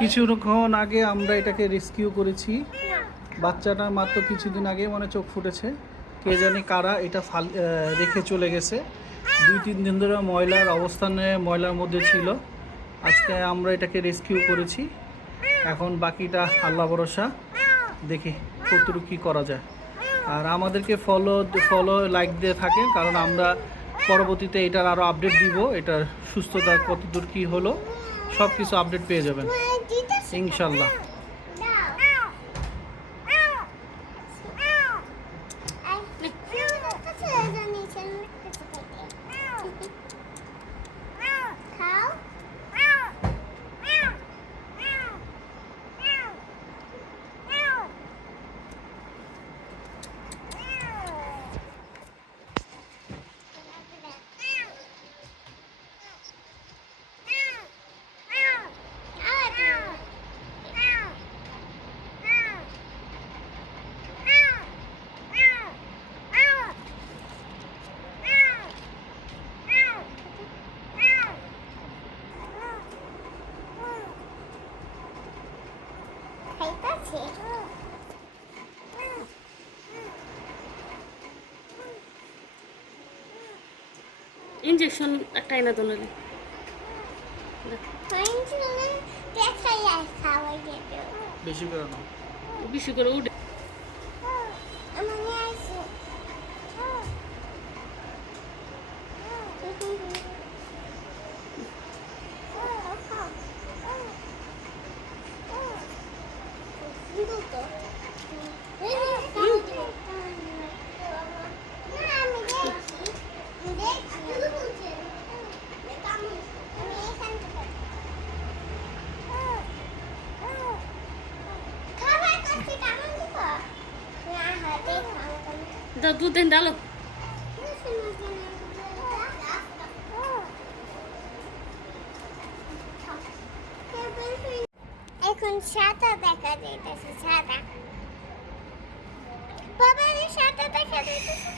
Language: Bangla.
কিছুক্ষণ আগে আমরা এটাকে রেস্কিউ করেছি। বাচ্চাটা মাত্র কিছুদিন আগে মানে চোখ ফুটেছে। কে জানি কারা এটা রেখে চলে গেছে। 2-3 দিন ধরে ময়লার মধ্যে ছিল। আজকে আমরা এটাকে রেস্কিউ করেছি। এখন বাকিটা আল্লাহ ভরসা, দেখি কতটুকু কী করা যায়। আর আমাদেরকে ফলো লাইক দিয়ে থাকেন, কারণ আমরা পরবর্তীতে এটার আরও আপডেট দিব। এটার সুস্থতা কতদূর কী হলো সব কিছু আপডেট পেয়ে যাবেন ইনশাল্লাহ। ইনজেকশন একটা এনে তো নালে বেশি করে না, বেশি করে উঠে দাও দুধ দেন ডালো। এখন সাদা দেখা যাইতেছে, সাদা বাবা সাদা দেখা যাইতেছে।